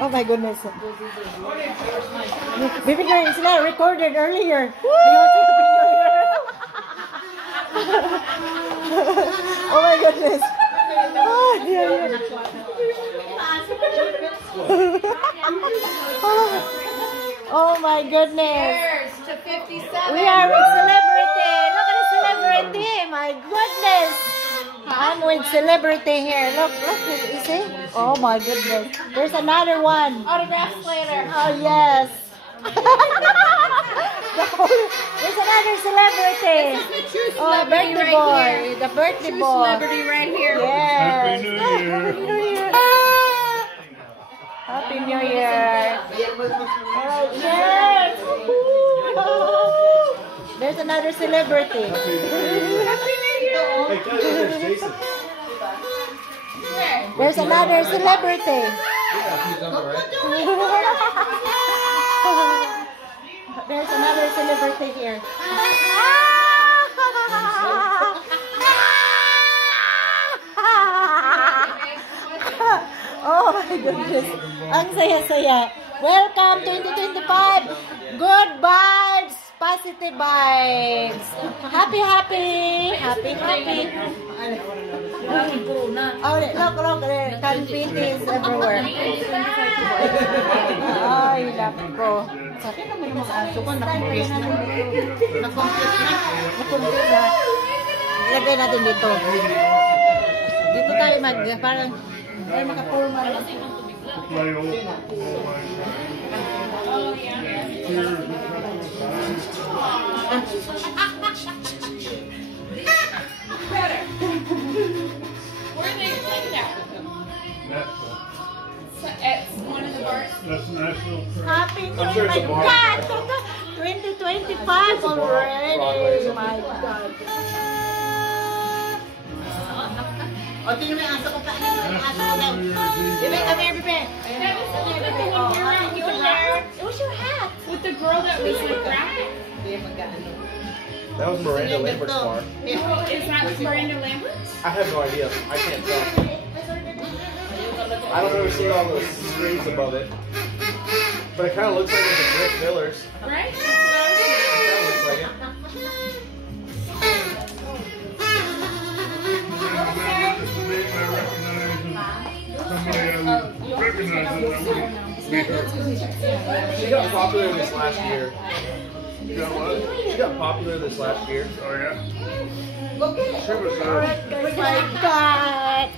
Oh my goodness. Baby girl, it's not recorded earlier. Oh my goodness. Oh, dear. Oh my goodness. Cheers to 57. We are with celebrity. Look at the celebrity. My goodness. I'm with celebrity here. Look, you see? Oh my goodness. There's another one. Autographs later. Oh yes. There's another celebrity. This is the true Oh, celebrity birthday right boy. here. The birthday True boy. celebrity right here. Yes. Happy New Year. Happy New Year. Happy New Year. Oh, yes. There's another celebrity. Happy New Year. Happy New Year. Hey, guys, there's Jason. Where? There's another celebrity. There's another celebrity here. Oh my goodness. Ang saya-saya. Welcome 2025. Good vibes. Positive vibes. Happy. Oh, look. Confetti is everywhere. Ay, nako. Sabi naman yung mga aso ko, nakumpis na. Nakumpis na. Lagay natin dito. Dito tayo parang makapurma. Where are they playing at? At one of the bars? That's National Trust. Happy New I'm sure it's a Year, bar. my God! 2025 already! My God! O, tingnan mo yung aso ko pa. Yung aso ko daw. Bebe, come here, Bebe. That was the one you're wearing with the girl. It was your hat. With the girl that was like rapping. That was Miranda Lambert's bar. Is that Miranda Lambert? I have no idea. I can't tell. I don't ever see all those screens above it. But it kind of looks like it's a brick pillars. Right? That's what I was thinking. It kind of looks like it. She got popular this last year. You got what? She got popular this last year. Oh, yeah? Okay. She was Oh my God!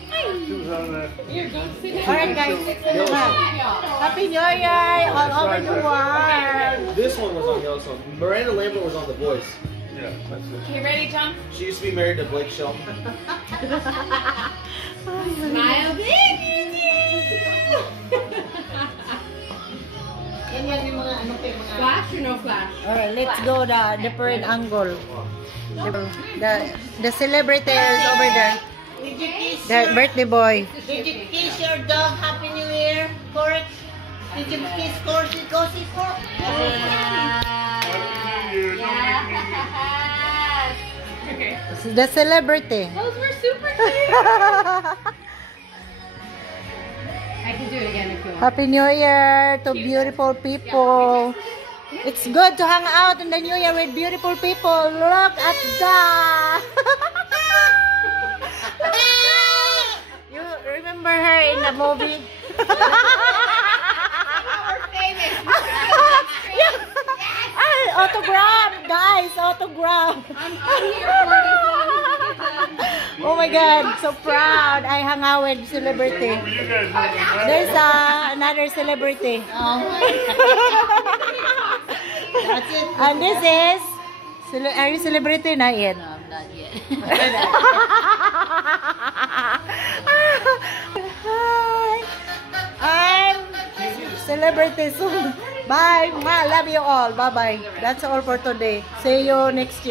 on that. Alright guys, Happy New Year all over the world! This one was on Yellowstone. Miranda Lambert was on The Voice. Yeah, that's it. Okay, ready, John? She used to be married to Blake Shelton. Smile big! Flash or no flash? Alright, let's go the different angle. The celebrity is over there. Did you kiss The birthday boy. Did you kiss your dog Happy New Year, Cork? Did you kiss Corky, Cozy, Cork? Yes! Okay. The celebrity. Those were super cute! I can do it again if you want. Happy New Year to beautiful people. It's good to hang out in the New Year with beautiful people. Look at that. You remember her in the movie? We're famous! Ay, autograph, guys, autograph. I'm here for this one. Oh my God, so proud. I hang out with celebrity. Where you guys living, huh? There's another celebrity. That's it. And this is, are you celebrity? Not yet. No, I'm not yet. Hi. I'm celebrity soon. Bye. Ma, love you all. Bye-bye. That's all for today. See you next year.